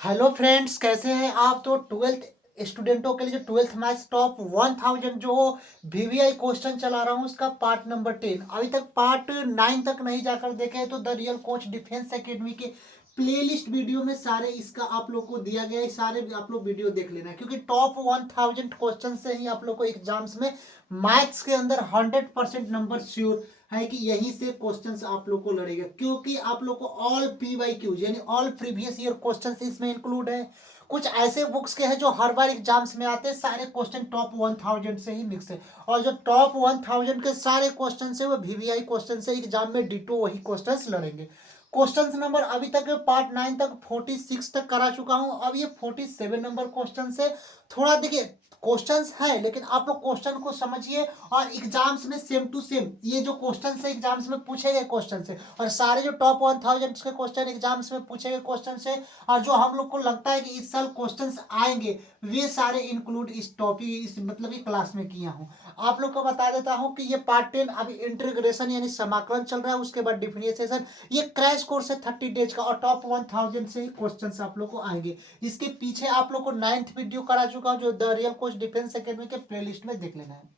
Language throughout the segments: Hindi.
हेलो फ्रेंड्स, कैसे हैं आप। तो ट्वेल्थ स्टूडेंटों के लिए जो ट्वेल्थ मैथ्स टॉप 1000 जो वीवीआई क्वेश्चन चला रहा हूँ उसका पार्ट नंबर 10। अभी तक पार्ट 9 तक नहीं जाकर देखे हैं तो the real coach defence academy के प्लेलिस्ट वीडियो में सारे इसका आप लोग को दिया गया है। सारे आप लोग वीडियो देख लेना है क्योंकि टॉप 1000 क्वेश्चन से ही आप लोग को एग्जाम्स में मैथ्स के अंदर 100% नंबर श्योर है कि यहीं से क्वेश्चंस आप लोग को लड़ेगा, क्योंकि आप लोग को ऑल पीवाईक्यूज यानी ऑल प्रीवियस ईयर क्वेश्चंस इसमें इंक्लूड है। कुछ ऐसे बुक्स के हैं जो हर बार एग्जाम्स में आते हैं, सारे क्वेश्चन टॉप 1000 से ही मिक्स है। और जो टॉप 1000 के सारे क्वेश्चन है वो वीवीआई क्वेश्चन से एग्जाम में डिटो वही क्वेश्चन लड़ेंगे। क्वेश्चन नंबर अभी तक पार्ट 9 तक 46 तक करा चुका हूं। अब ये 47 नंबर क्वेश्चन से थोड़ा देखिए क्वेश्चंस है, लेकिन आप लोग क्वेश्चन को समझिए और एग्जाम्स में सेम टू सेम ये जो क्वेश्चन है एग्जाम्स में पूछे गए क्वेश्चन से, और सारे जो टॉप 1000 के क्वेश्चन एग्जाम्स में पूछे गए क्वेश्चन से, और जो हम लोग को लगता है कि इस साल क्वेश्चंस आएंगे वे सारे इंक्लूड इस टॉपिक इस मतलब ये क्लास में किया हूँ। आप लोग को बता देता हूँ कि ये पार्ट 10 अभी इंटीग्रेशन यानी समाकलन चल रहा है, उसके बाद डिफरेंशिएशन। ये क्रैश कोर्स है 30 डेज का और टॉप 1000 से ही क्वेश्चन आप लोग को आएंगे। इसके पीछे आप लोग को 9th वीडियो करा चुका हूँ जो the real coach defence academy के प्लेलिस्ट में देख लेना है।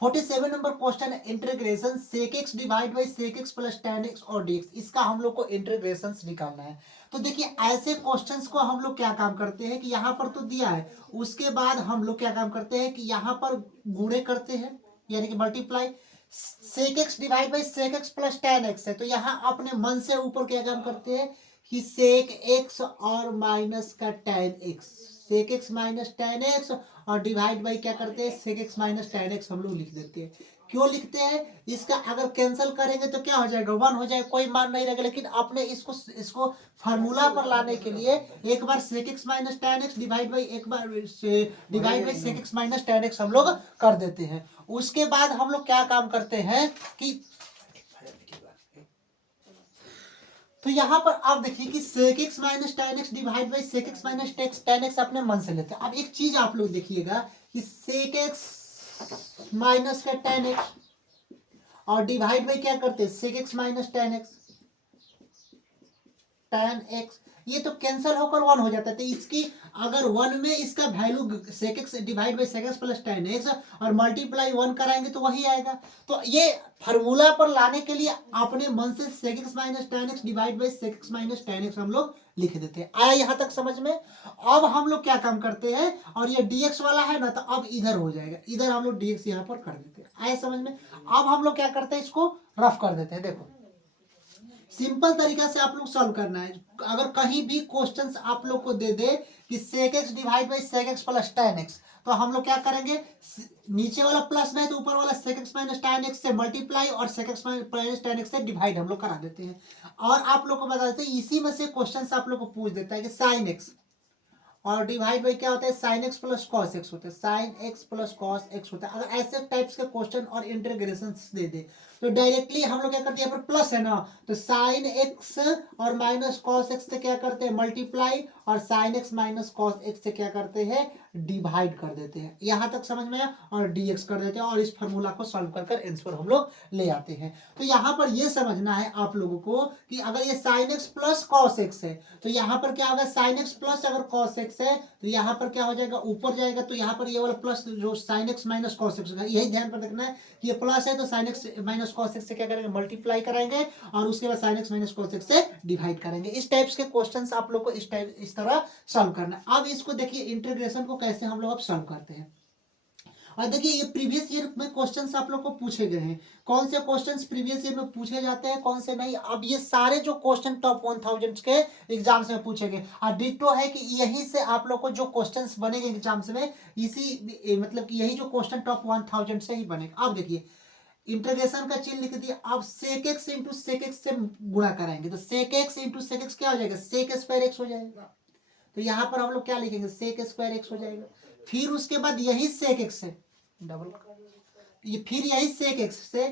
47 नंबर क्वेश्चन है integration sec x divide by sec x plus ten x और डीएक्स। इसका हम लोग को इंटीग्रेशन निकालना है। तो देखिए ऐसे क्वेश्चंस को हम लोग क्या काम करते हैं कि यहाँ पर तो दिया है, उसके बाद हम लोग क्या काम करते हैं कि यहाँ पर गुणे करते हैं यानी कि multiply. Sec x divide by sec x plus ten x है, तो यहाँ अपने मन से ऊपर क्या काम करते हैं कि सेक एक्स और माइनस का ten x, sec x minus ten x, और डिवाइड बाई क्या करते हैं sec x minus ten x हम लोग लिख देते हैं। क्यों लिखते हैं, इसका अगर कैंसिल करेंगे तो क्या हो जाएगा, वन हो जाएगा, कोई मान नहीं रहेगा। लेकिन आपने इसको इसको फार्मूला पर लाने के लिए एक बार sec x minus ten x divide by एक बार divide by sec x minus ten x हम लोग कर देते हैं। उसके बाद हम लोग क्या काम करते हैं कि तो यहाँ पर आप देखिए कि sec x minus ten x divide by sec x minus ten x अपने मन से लेते हैं। अब एक चीज आप लोग देखिएगा कि सेक एक्स माइनस का टेन एक्स और डिवाइड बाई क्या करते हैं sec x minus ten x, ये तो कैंसिल होकर वन हो जाता है। तो इसकी अगर वन में इसका value sec x divide by sec x plus ten x और मल्टीप्लाई वन कराएंगे तो वही आएगा। तो ये फार्मूला पर लाने के लिए अपने मन से sec x minus ten x divide by sec x minus ten x हम लोग लिख देते हैं। आया यहाँ तक समझ में। अब हम लोग क्या काम करते हैं, और ये dx वाला है ना, तो अब इधर हो जाएगा, इधर हम लोग dx यहाँ पर कर देते हैं। आया समझ में। अब हम लोग क्या करते हैं, इसको रफ कर देते हैं। देखो सिंपल तरीका से आप लोग सॉल्व करना है। अगर कहीं भी क्वेश्चंस आप लोग को दे दे कि sec x divide by sec x plus ten x, तो हम लोग क्या करेंगे, नीचे वाला प्लस में है तो ऊपर वाला sec x minus ten x से मल्टीप्लाई और sec x minus ten x से डिवाइड हम लोग करा देते हैं। और आप लोग को बता देते हैं इसी में से क्वेश्चन आप लोग को पूछ देता है कि साइन एक्स और डिवाइड बाई क्या होता है sine x plus cos x होता है, sine x plus cos x होता है। अगर ऐसे टाइप्स के क्वेश्चन और इंटीग्रेशन दे दे तो डायरेक्टली हम लोग क्या करते हैं, यहाँ पर प्लस है ना, तो साइन एक्स और माइनस कॉस एक्स से क्या करते हैं मल्टीप्लाई, और sine x minus cos x से क्या करते हैं डिवाइड कर देते हैं। यहां तक समझ में आया, और डीएक्स कर देते हैं और इस फॉर्मूला को सॉल्व कर कर आंसर हम लोग ले आते हैं। तो यहाँ पर ये समझना है आप लोगों को कि अगर ये sine x plus cos x है तो यहाँ पर क्या होगा, साइन एक्स प्लस अगर कॉस एक्स है तो यहाँ पर क्या हो जाएगा ऊपर जाएगा, तो यहाँ पर ये वाला प्लस जो sine x minus cos x, यही ध्यान पर रखना है कि ये प्लस है तो sine x minus cos x से क्या करेंगे मल्टीप्लाई कराएंगे, और उसके बाद sine x minus cos x से डिवाइड करेंगे। इस टाइप्स के क्वेश्चंस आप लोग को इस तरह सॉल्व करना है। अब इसको देखिए इंटीग्रेशन को कैसे हम लोग अब सॉल्व करते हैं। और देखिए ये प्रीवियस ईयर में क्वेश्चंस आप लोग को पूछे गए हैं, कौन से क्वेश्चंस प्रीवियस ईयर में पूछे जाते हैं कौन से नहीं। अब ये सारे जो क्वेश्चन टॉप 1000 के एग्जाम्स में पूछे गए, और डिटो है कि यहीं से आप लोग को जो क्वेश्चंस बनेंगे एग्जाम्स में इसी मतलब कि यही जो क्वेश्चन टॉप 1000 से ही बनेगा। अब देखिए इंटीग्रेशन का चिन्ह लिख दिया, अब sec x into sec x से गुणा कराएंगे तो sec x into sec x क्या हो जाएगा सेक स्क्वायर एक्स हो जाएगा। तो यहाँ पर हम लोग क्या लिखेंगे सेक स्क्वायर एक्स हो जाएगा। फिर उसके बाद यही सेक एक्स से डबल, ये फिर यही सेक एक्स से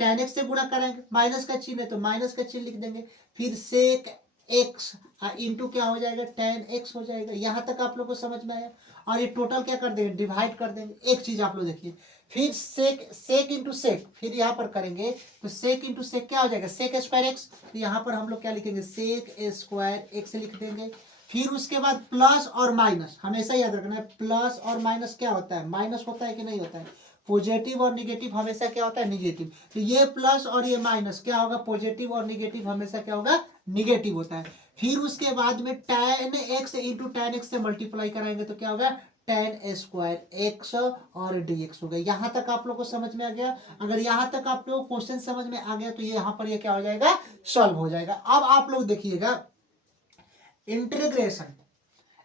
टेन एक्स से गुणा करेंगे, माइनस का चिन्ह है तो माइनस का चिन्ह लिख देंगे, फिर सेक एक्स इंटू क्या हो जाएगा टेन एक्स हो जाएगा। यहाँ तक आप लोग को समझ में आया। और ये टोटल क्या कर देंगे डिवाइड कर देंगे। एक चीज आप लोग देखिए, फिर सेक सेक इंटू सेक फिर यहाँ पर करेंगे तो सेक इंटू सेक क्या हो जाएगा सेक स्क्वायर एक्स, तो यहाँ पर हम लोग क्या लिखेंगे सेक स्क्वायर एक्स लिख देंगे। फिर उसके बाद प्लस और माइनस, हमेशा याद रखना है प्लस और माइनस क्या होता है, माइनस होता है कि नहीं होता है। पॉजिटिव और निगेटिव हमेशा क्या होता है, निगेटिव। तो ये प्लस और ये माइनस क्या होगा, पॉजिटिव और निगेटिव हमेशा क्या होगा, निगेटिव होता है। फिर उसके बाद में tan x into tan x से मल्टीप्लाई कराएंगे तो क्या होगा, tan स्क्वायर x और dx हो गया। यहाँ तक आप लोग को समझ में आ गया। अगर यहाँ तक आप लोग क्वेश्चन समझ में आ गया तो ये यहाँ पर ये क्या हो जाएगा, सॉल्व हो जाएगा। अब आप लोग देखिएगा इंटीग्रेशन,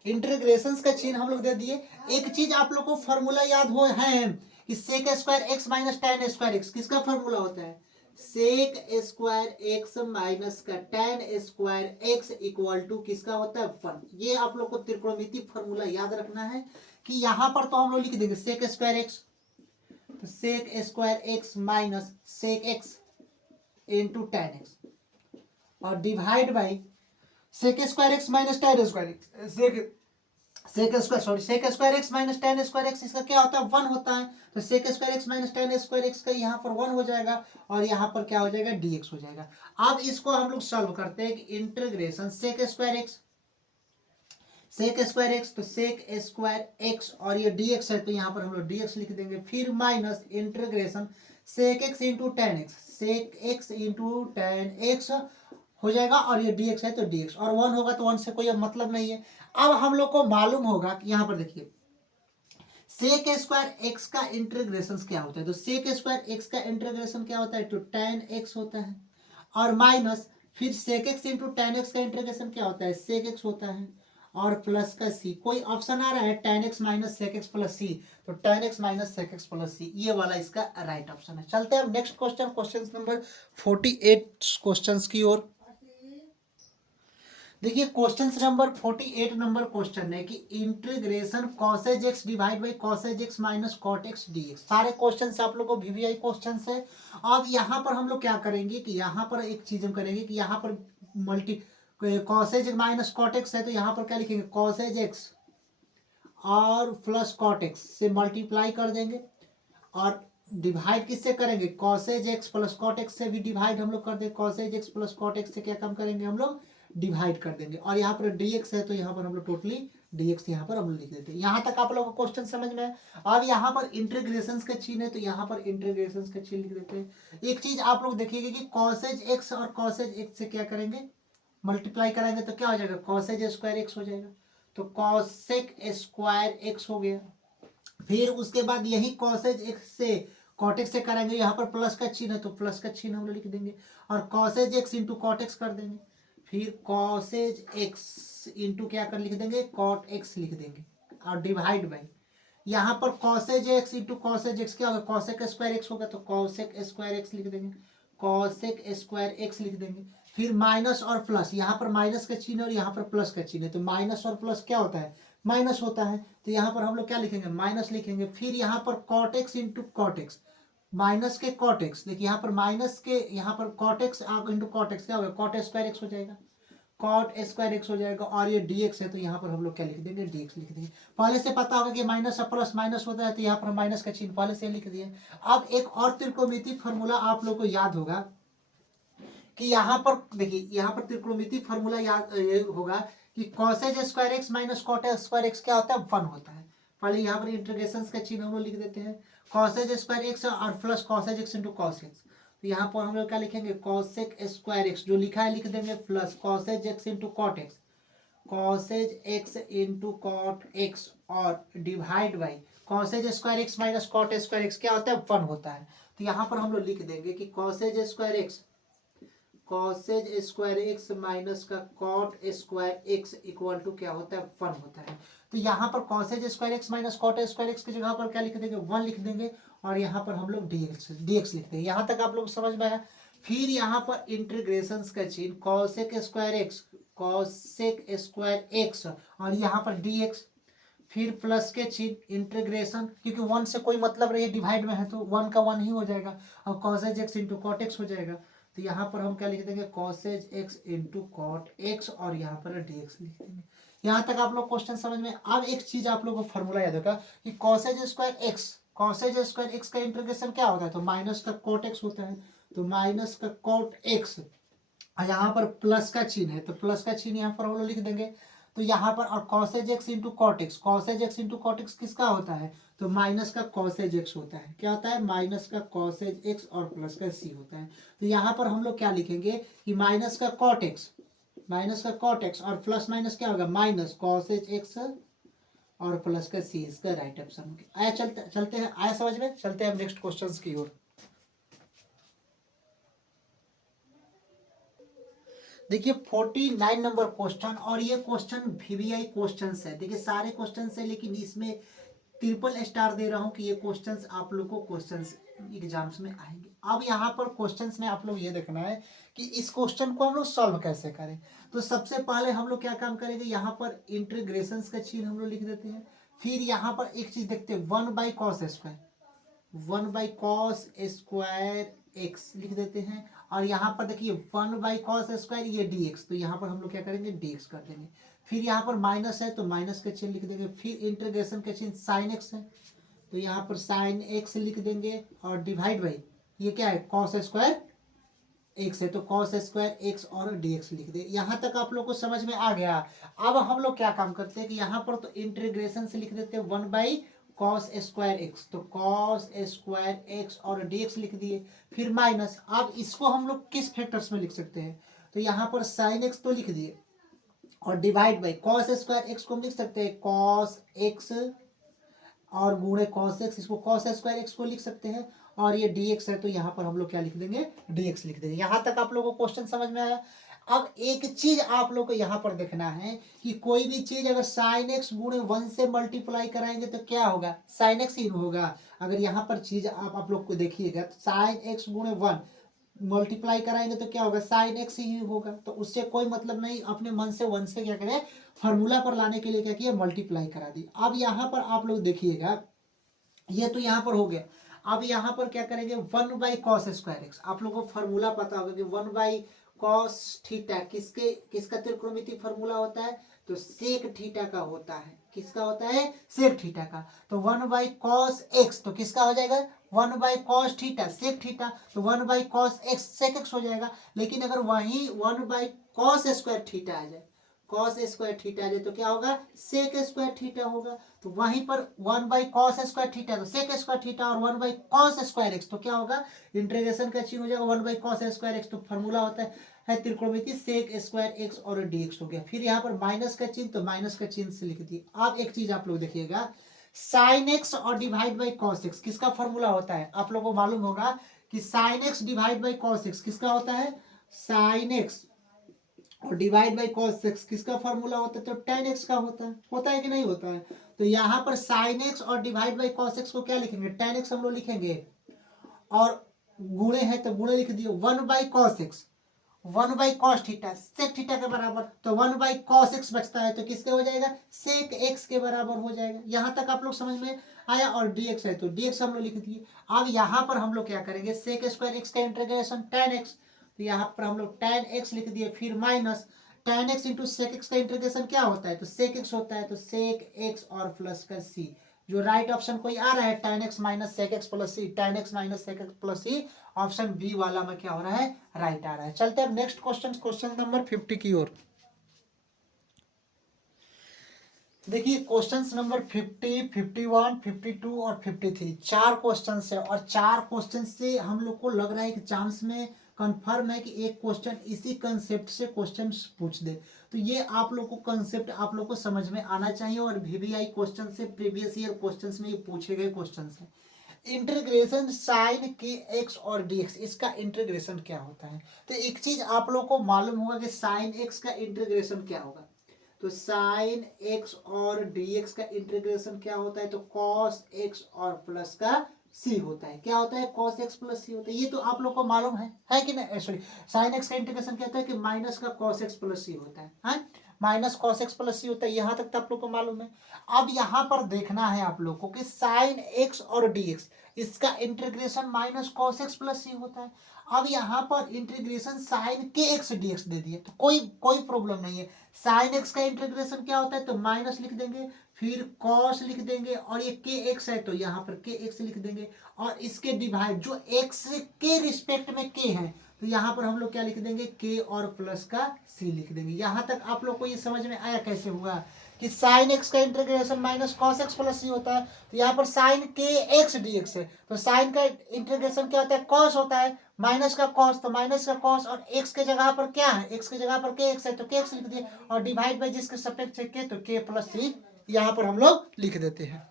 इंटीग्रेशन का चिन्ह हम लोग दे दिए। एक चीज आप लोग को फॉर्मूला याद हो है कि sec square x minus tan square x, किसका फॉर्मूला होता है, सेक स्क्वायर एक्स माइनस का tan square x equal to किसका होता है, 1। ये आप लोग को त्रिकोणमिति फॉर्मूला याद रखना है कि यहाँ पर तो हम लोग लिख देंगे सेक स्क्वायर एक्स, तो sec square x minus sec x into tan x और divide by sec square x minus tan square x, sec square x minus tan square x, इसका क्या होता है, 1 होता है। तो sec square x minus tan square x का यहाँ पर 1 हो जाएगा और यहाँ पर क्या हो जाएगा, dx हो जाएगा। अब इसको हम लोग सॉल्व करते हैं कि integration sec square x, sec square x, तो सेक स्क्वायर एक्स और ये dx है तो यहाँ पर हम लोग dx लिख देंगे। फिर minus integration sec x into tan x, sec x into tan x हो जाएगा और ये dx है तो dx, और 1 होगा तो 1 से कोई मतलब नहीं है। अब हम लोग को मालूम होगा कि यहाँ पर देखिए सेक स्क्वायर एक्स का इंटीग्रेशन क्या होता है, तो सेक स्क्वायर एक्स का इंटीग्रेशन क्या होता है, तो tan x होता है और माइनस फिर sec x into tan x का इंटीग्रेशन क्या होता है, सेक एक्स होता है और प्लस का सी। कोई ऑप्शन आ रहा है tan x minus sec x plus C, तो tan x minus sec x plus C ये वाला इसका राइट ऑप्शन है। चलते हैं अब next question, question number 48 question की ओर। देखिए क्वेश्चन नंबर 48 नंबर क्वेश्चन है कि integration cosec x divide by cosec x minus cot x dx. सारे क्वेश्चन आप लोग को वीवीआई क्वेश्चन है। अब यहाँ पर हम लोग क्या करेंगे कि यहाँ पर एक चीज हम करेंगे कि यहाँ पर multi cosec minus cot x है तो यहाँ पर क्या लिखेंगे, कॉसेज एक्स और प्लस कॉट एक्स से मल्टीप्लाई कर देंगे और डिवाइड किससे करेंगे, cosec x plus cot x से भी डिवाइड हम लोग कर देंगे। Cosec x plus cot x से क्या कम करेंगे हम लोग, डिवाइड कर देंगे। और यहाँ पर dx है तो यहाँ पर हम लोग टोटली dx यहाँ पर हम लोग लिख देते हैं। यहाँ तक आप लोगों को क्वेश्चन समझ में है। अब यहाँ पर इंटीग्रेशन का चिन्ह है तो यहाँ पर इंटीग्रेशन का चिन्ह लिख देते हैं। एक चीज आप लोग देखिएगा कि कॉसेज एक्स और कॉसेज एक्स से क्या करेंगे, मल्टीप्लाई कराएंगे तो क्या हो जाएगा, कॉसेज स्क्वायर एक्स हो जाएगा। तो कॉसेक स्क्वायर एक्स हो गया। फिर उसके बाद यही कॉसेज एक्स से कॉटेक्स से करेंगे, यहाँ पर प्लस का चिन्ह है तो प्लस का चिन्ह हम लोग लिख देंगे और कॉसेज एक्स इंटू कॉटेक्स कर देंगे। फिर कॉसेज एक्स इंटू क्या कर लिख देंगे, कॉट एक्स लिख देंगे और डिवाइड बाई यहाँ पर causes x into causes x क्या होगा, कॉसेक स्क्वायर एक्स होगा तो कॉसेक स्क्वायर एक्स लिख देंगे, कॉसेक स्क्वायर एक्स लिख देंगे। फिर माइनस और प्लस, यहाँ पर माइनस का चिन्ह और यहाँ पर प्लस का चिन्ह है तो माइनस और प्लस क्या होता है, माइनस होता है। तो यहाँ पर हम लोग क्या लिखेंगे, माइनस लिखेंगे। फिर यहाँ पर cot x into cot x, minus के कॉट एक्स, देखिए यहाँ पर माइनस के यहाँ पर cot x into cot x क्या होगा, कॉट स्क्वायर एक्स हो जाएगा, कॉट स्क्वायर एक्स हो जाएगा। और ये dx है तो यहाँ पर हम लोग क्या लिख देंगे, dx लिख देंगे। पहले से पता होगा कि माइनस और प्लस माइनस होता है तो यहाँ पर माइनस का चिन्ह पहले से लिख दिए। अब एक और त्रिकोणमिति फॉर्मूला आप लोग को याद होगा कि यहाँ पर देखिए, यहाँ पर त्रिकोणमिति फॉर्मूला याद होगा कि cosec square x minus cot square x क्या होता है, 1 होता है। पहले यहाँ पर इंटीग्रेशन का चिन्ह हम लोग लिख देते हैं, कॉसेज स्क्वायर एक्स और plus cosec x into cos x. तो यहाँ पर हम लोग क्या लिखेंगे, कॉसेक स्क्वायर एक्स जो लिखा है लिख देंगे plus cosec x into cot x, cosec x into cot x और divide by cosec square x minus cot square x क्या होता है, 1 होता है। तो यहाँ पर हम लोग लिख देंगे कि cosec square x, cosec square x minus का cot square x equal to क्या होता है, 1 होता है। तो यहाँ पर cosec square x minus cot square x की जगह पर क्या लिख देंगे, 1 लिख देंगे और यहाँ पर हम लोग dx लिख देंगे। यहाँ तक आप लोग समझ में आया। फिर यहाँ पर इंटीग्रेशन का चिन्ह cosec square x, cosec square x और यहाँ पर dx, फिर प्लस के चिन्ह इंटीग्रेशन, क्योंकि 1 से कोई मतलब नहीं है, डिवाइड में है तो 1 का 1 ही हो जाएगा और cosec x into cot x हो जाएगा। तो यहाँ पर हम क्या लिख देंगे, cosec x into cot x और यहाँ पर dx लिख देंगे। यहाँ तक आप लोग क्वेश्चन समझ में। अब एक चीज आप लोग को फॉर्मूला याद होगा कि cosec square x, cosec square x का इंटीग्रेशन क्या होता है, तो माइनस का कॉट एक्स होता है। तो माइनस का कॉट एक्स और यहाँ पर प्लस का चिन्ह है तो प्लस का चिन्ह यहाँ पर हम लोग लिख देंगे। तो यहाँ पर, और cosec x into cortex, causes x into cortex किसका होता है, तो माइनस का कॉसेज एक्स होता है। क्या होता है, माइनस का कॉसेज एक्स और प्लस का सी होता है। तो यहाँ पर हम लोग क्या लिखेंगे कि माइनस का कॉट एक्स, माइनस का कॉट एक्स और प्लस माइनस क्या होगा, माइनस कॉसेज एक्स और प्लस का सी, इसका राइट ऑप्शन हो गया। आया, चलते हैं, आया समझ में, चलते हैं नेक्स्ट क्वेश्चन की ओर। देखिए 49 नंबर क्वेश्चन, और ये क्वेश्चन VBI क्वेश्चन है। देखिए सारे क्वेश्चन है, लेकिन इसमें ट्रिपल स्टार दे रहा हूँ कि ये क्वेश्चंस आप लोग को क्वेश्चंस एग्जाम्स में आएंगे। अब यहाँ पर क्वेश्चंस में आप लोग ये देखना है कि इस क्वेश्चन को हम लोग सॉल्व कैसे करें। तो सबसे पहले हम लोग क्या काम करेंगे, यहाँ पर इंटीग्रेशन का चिन्ह हम लोग लिख देते हैं। फिर यहाँ पर एक चीज देखते हैं, 1/cos², 1/cos² एक्स लिख देते हैं। और यहाँ पर देखिए 1/cos², ये dx, तो यहाँ पर हम लोग क्या करेंगे, dx कर देंगे। फिर यहाँ पर माइनस है तो माइनस का चिन्ह लिख देंगे। फिर इंटीग्रेशन का चिन्ह साइन एक्स है, तो यहाँ पर साइन एक्स लिख देंगे। और डिवाइड बाई ये क्या है, cos² एक्स है, तो cos² एक्स और dx लिख दे। यहाँ तक आप लोग को समझ में आ गया। अब हम लोग क्या काम करते हैं कि यहाँ पर तो इंटीग्रेशन से लिख देते हैं 1/cos² एक्स, तो cos² एक्स और dx लिख दिए। फिर माइनस, अब इसको हम लोग किस फैक्टर्स में लिख सकते हैं, तो यहाँ पर साइन एक्स तो लिख दिए, और डिवाइड बाई cos² एक्स को हम लिख सकते हैं cos x और गुणे cos x, इसको cos² एक्स को लिख सकते हैं। और ये dx है, तो यहाँ पर हम लोग क्या लिख देंगे, dx लिख देंगे। यहाँ तक आप लोगों को क्वेश्चन समझ में आया। अब एक चीज आप लोग को यहाँ पर देखना है कि कोई भी चीज अगर साइन एक्स गुणे 1 से मल्टीप्लाई कराएंगे तो क्या होगा, साइन एक्स ही होगा। अगर यहाँ पर चीज आप लोग को देखिएगा, तो साइन एक्स गुणे 1 मल्टीप्लाई कराएंगे तो क्या होगा, साइन एक्स ही होगा। तो उससे कोई मतलब नहीं, अपने मन से 1 से क्या करें, फॉर्मूला पर लाने के लिए क्या किया, मल्टीप्लाई करा दी। अब यहाँ पर आप लोग देखिएगा, ये तो यहाँ पर हो गया। अब यहाँ पर क्या करेंगे, 1/cos² एक्स, आप लोगों को फॉर्मूला पता होगा कि 1/cos थीटा किसका त्रिकोणमिति फॉर्मूला होता है, तो सेक थीटा का होता है। किसका होता है, सेक थीटा का। तो 1/cos एक्स तो किसका हो जाएगा, 1/cos थीटा सेक थीटा, तो 1/cos एक्स सेक एक्स हो जाएगा। लेकिन अगर वही 1/cos² थीटा आ जाए, cos² थीटा आ जाए तो क्या होगा, sec² थीटा होगा। तो वहीं पर 1/cos² थीटा तो sec² थीटा, और 1/cos² एक्स तो क्या होगा, इंटीग्रेशन का चिन्ह हो जाएगा 1/cos² एक्स। तो फॉर्मूला होता है त्रिकोणमिति sec² एक्स और dx हो गया। फिर यहाँ पर माइनस का चिन्ह, तो माइनस का चिन्ह से लिख दिए। अब एक चीज आप लोग देखिएगा, साइन एक्स और डिवाइड बाई कॉस एक्स किसका फॉर्मूला होता है, आप लोगों को मालूम होगा कि sine x divide by cos x किसका होता है, साइन एक्स और डिवाइड बाई कॉस एक्स किसका फॉर्मूला होता है, तो tan x का होता है कि नहीं होता है। तो यहाँ पर साइन एक्स और डिवाइड बाई कॉस एक्स को क्या लिखेंगे, tan x हम लोग लिखेंगे, और गुणे है तो गुणे लिख दिए 1/cos x, 1/cos theta sec theta के बराबर, तो 1/cos एक्स बचता है, तो किसके हो जाएगा, सेक एक्स के बराबर हो जाएगा। यहाँ तक आप लोग समझ में आया। और dx है तो dx हम लोग लिख दिए। अब यहाँ पर हम लोग क्या करेंगे, sec² एक्स का इंटीग्रेशन tan x, तो यहाँ पर हम लोग tan x लिख दिए। फिर minus tan x into sec x का इंटीग्रेशन क्या होता है, तो सेक एक्स होता है, तो सेक एक्स और प्लस का सी। जो राइट ऑप्शन कोई आ रहा है, tan x minus sec x plus C, tan x minus sec x plus C, option B वाला में क्या हो रहा है, राइट आ रहा है। चलते हैं नेक्स्ट क्वेश्चन, क्वेश्चन नंबर 50 की ओर। देखिए क्वेश्चंस नंबर 50, 51, 52 और 53 चार क्वेश्चंस है, और चार क्वेश्चन से हम लोग को लग रहा है कि चांस में कंफर्म है कि एक क्वेश्चन इसी कंसेप्ट से क्वेश्चन पूछ दे। तो ये आप लोग को कंसेप्ट आप लोग को समझ में आना चाहिए, और VBI क्वेश्चन से प्रीवियस ईयर क्वेश्चंस में ये पूछे गए क्वेश्चन है। इंटीग्रेशन साइन के एक्स और dx, इसका इंटीग्रेशन क्या होता है। तो एक चीज आप लोग को मालूम होगा कि साइन एक्स का इंटीग्रेशन क्या होगा, तो साइन एक्स और dx का इंटीग्रेशन क्या होता है, तो cos x और प्लस का c होता है। क्या होता है, cos x प्लस c होता है। ये तो आप लोग को मालूम है कि नहीं, सॉरी, साइन एक्स का इंटीग्रेशन क्या होता है कि माइनस का cos x प्लस c होता है, minus cos x plus c होता है। यहाँ तक तो आप लोग को मालूम है। अब यहाँ पर देखना है आप लोग को कि साइन एक्स और dx, इसका integration minus cos x plus c होता है। अब यहाँ पर इंटीग्रेशन साइन के एक्स dx दे दिए, तो कोई प्रॉब्लम नहीं है। साइन एक्स का इंटीग्रेशन क्या होता है, तो माइनस लिख देंगे, फिर कॉस लिख देंगे, और ये के एक्स है तो यहाँ पर के एक्स लिख देंगे, और इसके डिवाइड जो एक्स के रिस्पेक्ट में के है, तो यहाँ पर हम लोग क्या लिख देंगे, के और प्लस का सी लिख देंगे। यहाँ तक आप लोग को ये समझ में आया कैसे हुआ कि साइन एक्स का integration minus cos x plus C होता है। तो यहाँ पर साइन के एक्स डी एक्स है, तो साइन का इंटीग्रेशन क्या होता है, कॉस होता है, माइनस का कॉस, तो माइनस का कॉस, और एक्स के जगह पर क्या है, एक्स के जगह पर के एक्स है तो के एक्स लिख दिए, और डिवाइड बाई जिसके सापेक्ष है के, तो के प्लस सी यहाँ पर हम लोग लिख देते हैं।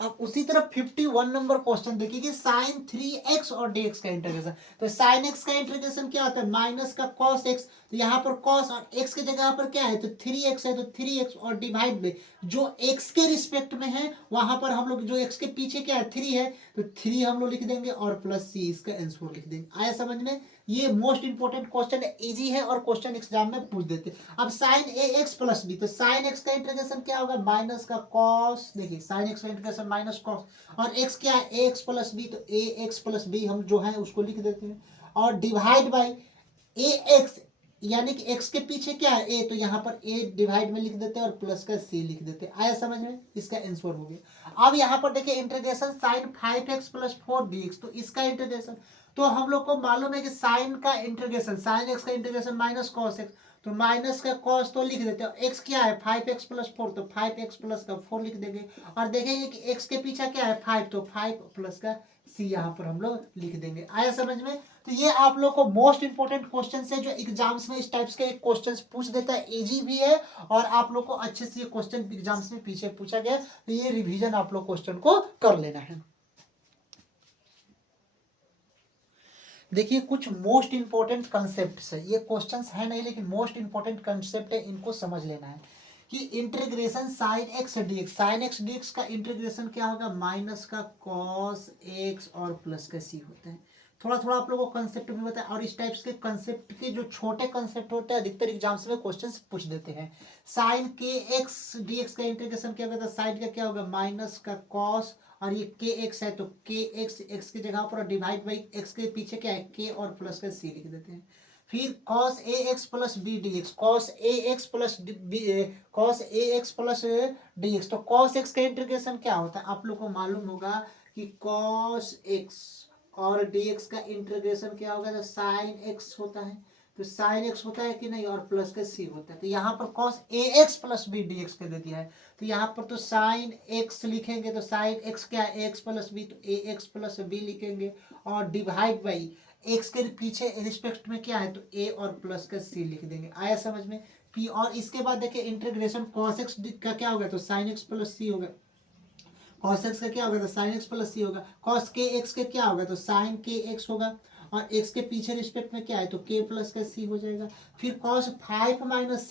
अब उसी तरह 51 नंबर क्वेश्चन देखिए कि साइन 3x और dx का इंटीग्रेशन। तो साइन x का इंटीग्रेशन क्या होता है, माइनस का cos x, तो यहाँ पर cos और x के जगह पर क्या है, तो 3x है, तो 3x और डिवाइड में जो x के रिस्पेक्ट में है वहां पर हम लोग जो x के पीछे क्या है 3 है, तो 3 हम लोग लिख देंगे और प्लस c इसका आंसर लिख देंगे। आया समझ में? ये मोस्ट इंपोर्टेंट क्वेश्चन है, इजी है और क्वेश्चन एग्जाम में पूछ देते हैं। अब साइन ए एक्स प्लस बी, तो साइन एक्स का इंटीग्रेशन क्या होगा, माइनस का कॉस, देखिए साइन एक्स का इंटीग्रेशन माइनस कॉस, और एक्स क्या है ए एक्स प्लस बी, तो ए एक्स प्लस बी हम जो है उसको लिख देते हैं, और डिवाइड बाई ए एक्स, यानी कि एक्स के पीछे क्या है ए, तो यहाँ पर ए डिवाइड में लिख देते हैं और प्लस का सी लिख देते हैं। आया समझ में? इसका आंसर हो गया। अब यहाँ पर देखिए integration sign 5x plus 4 dx, तो इसका इंटीग्रेशन, तो हम लोग को मालूम है कि साइन का इंटीग्रेशन, साइन एक्स का इंटीग्रेशन माइनस कॉस एक्स, तो माइनस का कॉस तो लिख देते हैं, एक्स क्या है 5x प्लस 4, तो 5x प्लस का 4 लिख देंगे, और देखेंगे कि एक्स के पीछे क्या है 5, तो 5 प्लस का सी यहाँ पर हम लोग लिख देंगे। आया समझ में? तो ये आप लोग को मोस्ट इंपोर्टेंट क्वेश्चन है जो एग्जाम्स में इस टाइप्स के क्वेश्चन पूछ देता है, इजी भी है, और आप लोग को अच्छे से ये क्वेश्चन एग्जाम्स में पीछे पूछा गया, तो ये रिवीजन आप लोग क्वेश्चन को कर लेना है। देखिए कुछ मोस्ट इंपोर्टेंट कंसेप्ट है, ये क्वेश्चंस है नहीं लेकिन मोस्ट इंपोर्टेंट कंसेप्ट है, इनको समझ लेना है कि integration sine x dx, sine x dx का इंटीग्रेशन क्या होगा, माइनस का कॉस एक्स और प्लस का सी होता है। थोड़ा थोड़ा आप लोगों को कंसेप्ट भी बताया, और इस टाइप्स के कंसेप्ट के जो छोटे कंसेप्ट होते हैं अधिकतर एग्जाम्स में क्वेश्चंस पूछ देते हैं। साइन के एक्स डीएक्स का इंटीग्रेशन क्या होगा, साइन का क्या होगा, माइनस का कॉस, और ये के एक्स है तो के एक्स, एक्स की जगह पर डिवाइड बाई एक्स के पीछे क्या है के और प्लस का सी लिख देते हैं। फिर cos a x plus b d x, cos a x plus cos a x plus d x, तो cos एक्स का इंटीग्रेशन क्या होता है, आप लोग को मालूम होगा कि cos एक्स और डी एक्स का इंटीग्रेशन क्या होगा, तो साइन एक्स होता है, तो साइन एक्स होता है कि नहीं, और प्लस का सी होता है, तो यहाँ पर cos a x plus b d x का दे दिया है, तो यहाँ पर तो साइन एक्स लिखेंगे, तो साइन एक्स क्या है एक्स प्लस बी, तो ए एक्स प्लस बी लिखेंगे, और डिवाइड बाई एक्स के पीछे रिस्पेक्ट में क्या है, तो ए और प्लस का सी लिख देंगे। आया समझ में? पी, और इसके बाद देखिए इंटीग्रेशन cos एक्स का क्या होगा, तो साइन एक्स प्लस सी होगा, cos एक्स का क्या होगा, तो साइन एक्स प्लस सी होगा, cos के एक्स का क्या होगा, तो साइन के एक्स होगा, और x के पीछे रिस्पेक्ट में क्या है, तो k प्लस का c हो जाएगा। फिर cos 5 माइनस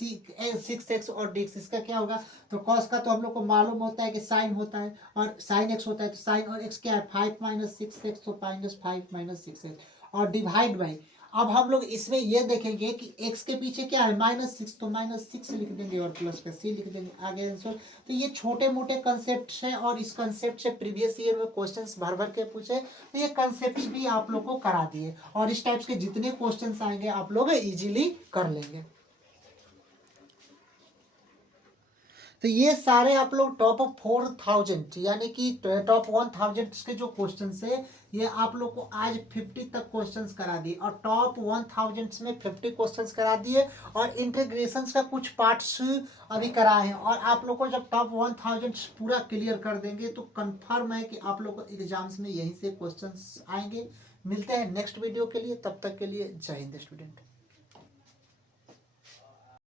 6x और dx, इसका क्या होगा, तो cos का तो हम लोग को मालूम होता है कि साइन होता है, और साइन x होता है, तो साइन और x क्या है 5 माइनस 6x, तो माइनस 5 माइनस 6x, और डिवाइड बाई, अब हम लोग इसमें ये देखेंगे कि x के पीछे क्या है माइनस 6, तो माइनस 6 लिख देंगे और प्लस का c लिख देंगे, आगे आंसर। तो ये छोटे मोटे कंसेप्ट हैं, और इस कंसेप्ट से प्रीवियस ईयर में क्वेश्चंस भर भर के पूछे, तो ये कंसेप्ट भी आप लोग को करा दिए, और इस टाइप्स के जितने क्वेश्चंस आएंगे आप लोग इजीली कर लेंगे। तो ये सारे आप लोग टॉप 4000 यानी कि टॉप 1000 के जो क्वेश्चन है ये आप लोग को आज 50 तक क्वेश्चंस करा दिए, और टॉप 1000 में 50 क्वेश्चंस करा दिए, और इंटीग्रेशन का कुछ पार्ट्स अभी कराए हैं, और आप लोग को जब टॉप 1000 पूरा क्लियर कर देंगे तो कंफर्म है कि आप लोग को एग्जाम्स में यहीं से क्वेश्चंस आएंगे। मिलते हैं नेक्स्ट वीडियो के लिए, तब तक के लिए जय हिंद स्टूडेंट।